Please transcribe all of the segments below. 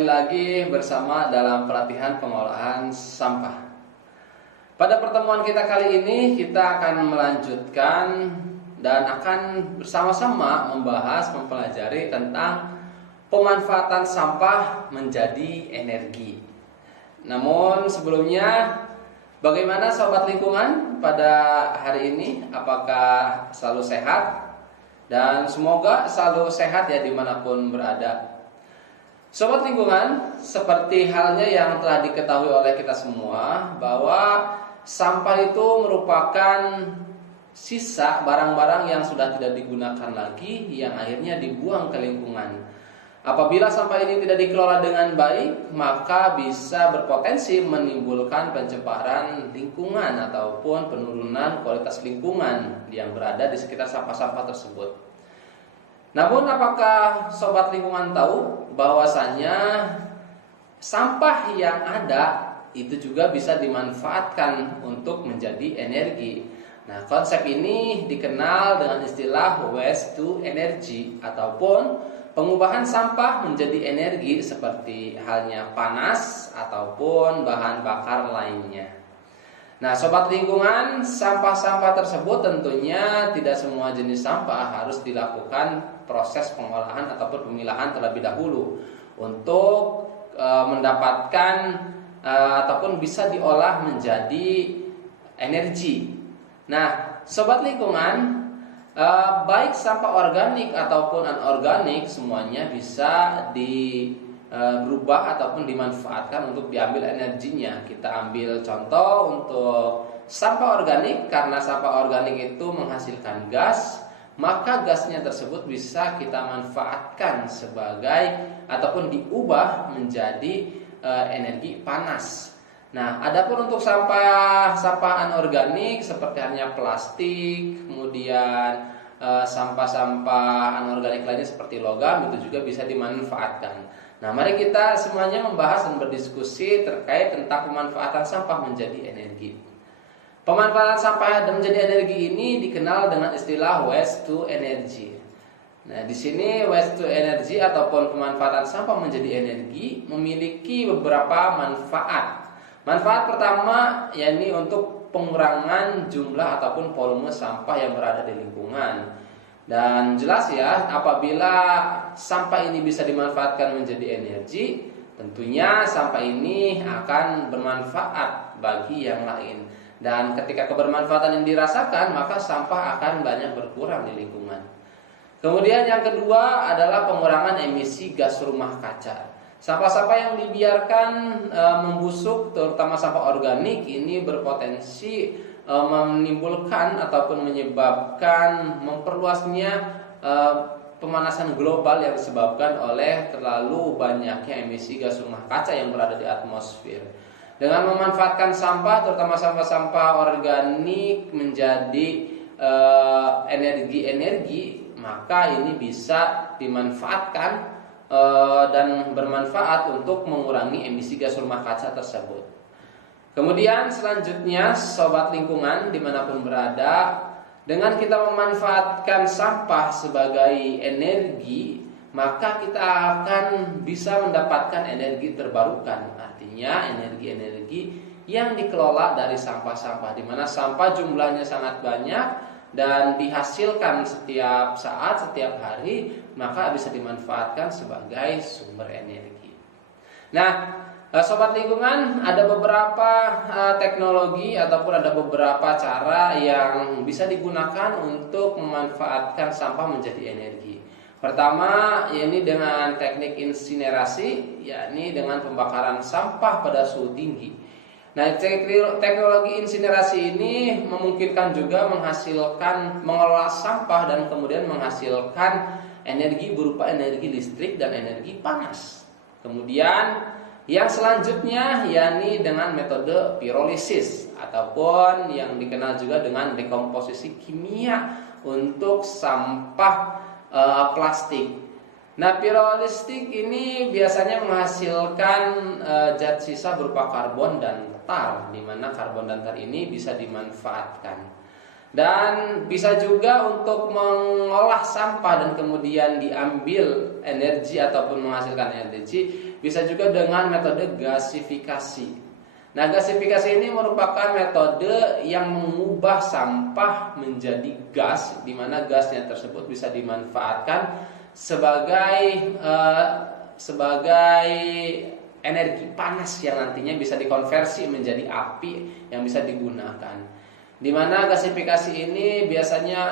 kembali lagi bersama dalam pelatihan pengolahan sampah. Pada pertemuan kita kali ini kita akan melanjutkan dan akan bersama-sama mempelajari tentang pemanfaatan sampah menjadi energi. Namun sebelumnya, bagaimana sobat lingkungan pada hari ini? Apakah selalu sehat? Dan semoga selalu sehat ya dimanapun berada. Sobat lingkungan, seperti halnya yang telah diketahui oleh kita semua bahwa sampah itu merupakan sisa barang-barang yang sudah tidak digunakan lagi yang akhirnya dibuang ke lingkungan. Apabila sampah ini tidak dikelola dengan baik, maka bisa berpotensi menimbulkan pencemaran lingkungan ataupun penurunan kualitas lingkungan yang berada di sekitar sampah-sampah tersebut. Namun apakah sobat lingkungan tahu bahwasanya sampah yang ada itu juga bisa dimanfaatkan untuk menjadi energi? Nah, konsep ini dikenal dengan istilah waste to energy ataupun pengubahan sampah menjadi energi seperti halnya panas ataupun bahan bakar lainnya. Nah, sobat lingkungan, sampah-sampah tersebut tentunya tidak semua jenis sampah harus dilakukan proses pengolahan ataupun pemilahan terlebih dahulu untuk mendapatkan ataupun bisa diolah menjadi energi. Nah, sobat lingkungan, baik sampah organik ataupun anorganik semuanya bisa berubah ataupun dimanfaatkan untuk diambil energinya. Kita ambil contoh untuk sampah organik. Karena sampah organik itu menghasilkan gas, maka gasnya tersebut bisa kita manfaatkan sebagai ataupun diubah menjadi energi panas. Nah, adapun untuk sampah anorganik seperti hanya plastik, kemudian sampah-sampah anorganik lainnya seperti logam itu juga bisa dimanfaatkan. Nah, mari kita semuanya membahas dan berdiskusi terkait tentang pemanfaatan sampah menjadi energi. Pemanfaatan sampah menjadi energi ini dikenal dengan istilah waste to energy. Nah, di sini waste to energy ataupun pemanfaatan sampah menjadi energi memiliki beberapa manfaat. Manfaat pertama yakni untuk pengurangan jumlah ataupun volume sampah yang berada di lingkungan. Dan jelas ya, apabila sampah ini bisa dimanfaatkan menjadi energi, tentunya sampah ini akan bermanfaat bagi yang lain. Dan ketika kebermanfaatan yang dirasakan, maka sampah akan banyak berkurang di lingkungan. Kemudian yang kedua adalah pengurangan emisi gas rumah kaca. Sampah-sampah yang dibiarkan membusuk, terutama sampah organik, ini berpotensi menimbulkan ataupun menyebabkan memperluasnya pemanasan global yang disebabkan oleh terlalu banyaknya emisi gas rumah kaca yang berada di atmosfer. Dengan memanfaatkan sampah, terutama sampah-sampah organik menjadi energi-energi, maka ini bisa dimanfaatkan dan bermanfaat untuk mengurangi emisi gas rumah kaca tersebut. Kemudian selanjutnya sobat lingkungan dimanapun berada, dengan kita memanfaatkan sampah sebagai energi, maka kita akan bisa mendapatkan energi terbarukan. Artinya energi-energi yang dikelola dari sampah-sampah, di mana sampah jumlahnya sangat banyak dan dihasilkan setiap saat, setiap hari, maka bisa dimanfaatkan sebagai sumber energi. Nah, sobat lingkungan, ada beberapa teknologi ataupun ada beberapa cara yang bisa digunakan untuk memanfaatkan sampah menjadi energi. Pertama, yakni dengan teknik insinerasi, yakni dengan pembakaran sampah pada suhu tinggi. Nah, teknologi insinerasi ini memungkinkan juga mengelola sampah dan kemudian menghasilkan energi berupa energi listrik dan energi panas. Kemudian yang selanjutnya yakni dengan metode pirolisis ataupun yang dikenal juga dengan dekomposisi kimia untuk sampah plastik. Nah, pirolisis ini biasanya menghasilkan zat sisa berupa karbon dan tar, di mana karbon dan tar ini bisa dimanfaatkan. Dan bisa juga untuk mengolah sampah dan kemudian diambil energi ataupun menghasilkan energi bisa juga dengan metode gasifikasi. Nah, gasifikasi ini merupakan metode yang mengubah sampah menjadi gas, di mana gasnya tersebut bisa dimanfaatkan sebagai energi panas yang nantinya bisa dikonversi menjadi api yang bisa digunakan. Di mana gasifikasi ini biasanya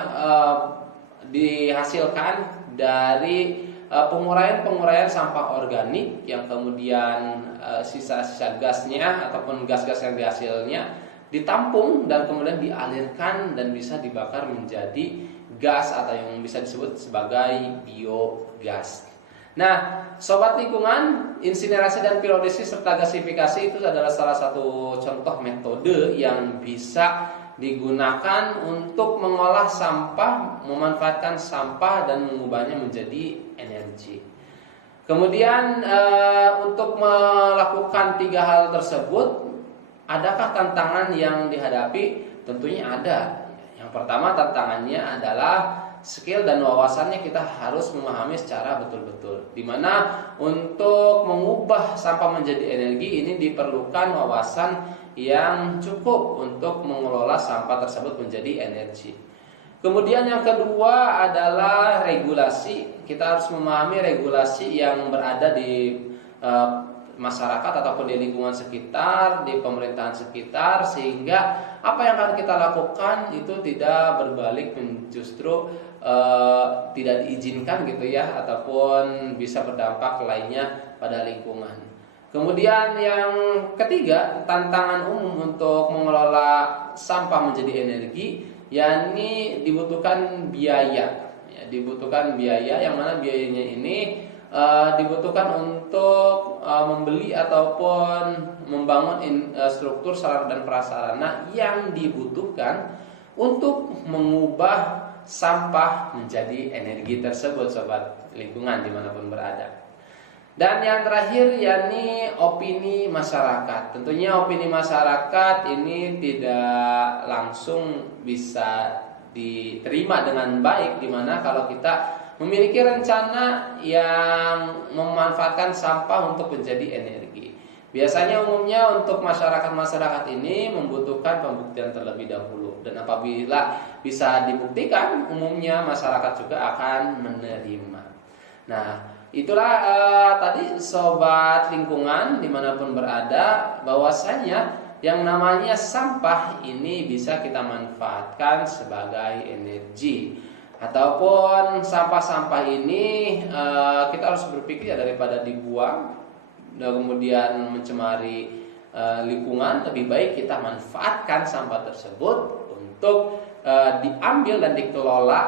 dihasilkan dari penguraian sampah organik yang kemudian sisa-sisa gasnya ataupun gas-gas yang dihasilnya ditampung dan kemudian dialirkan dan bisa dibakar menjadi gas atau yang bisa disebut sebagai biogas. Nah, sobat lingkungan, insinerasi dan pirolisis serta gasifikasi itu adalah salah satu contoh metode yang bisa digunakan untuk mengolah sampah, memanfaatkan sampah dan mengubahnya menjadi energi. Kemudian untuk melakukan 3 hal tersebut, adakah tantangan yang dihadapi? Tentunya ada. Yang pertama tantangannya adalah skill dan wawasannya kita harus memahami secara betul-betul. Dimana untuk mengubah sampah menjadi energi ini diperlukan wawasan yang cukup untuk mengelola sampah tersebut menjadi energi. Kemudian yang kedua adalah regulasi. Kita harus memahami regulasi yang berada di masyarakat ataupun di lingkungan sekitar, di pemerintahan sekitar, sehingga apa yang akan kita lakukan itu tidak berbalik justru tidak diizinkan gitu ya, ataupun bisa berdampak lainnya pada lingkungan. Kemudian yang ketiga, tantangan umum untuk mengelola sampah menjadi energi, yakni dibutuhkan biaya. Ya, dibutuhkan biaya yang mana biayanya ini dibutuhkan untuk membeli ataupun membangun struktur sarana dan prasarana yang dibutuhkan untuk mengubah sampah menjadi energi tersebut, sobat lingkungan dimanapun berada. Dan yang terakhir yakni opini masyarakat. Tentunya opini masyarakat ini tidak langsung bisa diterima dengan baik, dimana kalau kita memiliki rencana yang memanfaatkan sampah untuk menjadi energi. Biasanya umumnya untuk masyarakat ini membutuhkan pembuktian terlebih dahulu, dan apabila bisa dibuktikan, umumnya masyarakat juga akan menerima. Nah, itulah tadi sobat lingkungan dimanapun berada, bahwasanya yang namanya sampah ini bisa kita manfaatkan sebagai energi. Ataupun sampah-sampah ini kita harus berpikir daripada dibuang dan kemudian mencemari lingkungan, lebih baik kita manfaatkan sampah tersebut untuk diambil dan dikelola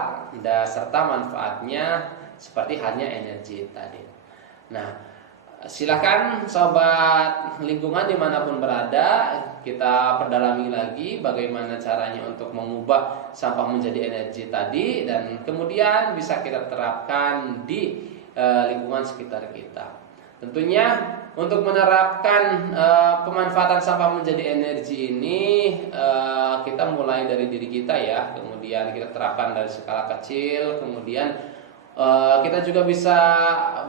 serta manfaatnya seperti halnya energi tadi. Nah, silakan sobat lingkungan dimanapun berada, kita perdalami lagi bagaimana caranya untuk mengubah sampah menjadi energi tadi, dan kemudian bisa kita terapkan di lingkungan sekitar kita. Tentunya untuk menerapkan pemanfaatan sampah menjadi energi ini kita mulai dari diri kita ya, kemudian kita terapkan dari skala kecil, kemudian kita juga bisa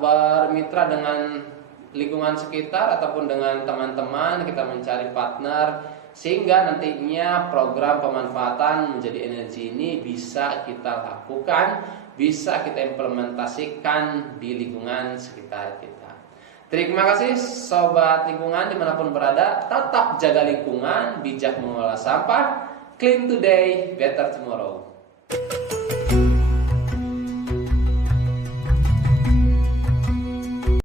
bermitra dengan lingkungan sekitar ataupun dengan teman-teman, kita mencari partner sehingga nantinya program pemanfaatan menjadi energi ini bisa kita lakukan, bisa kita implementasikan di lingkungan sekitar kita. Terima kasih sobat lingkungan dimanapun berada, tetap jaga lingkungan, bijak mengelola sampah, clean today, better tomorrow.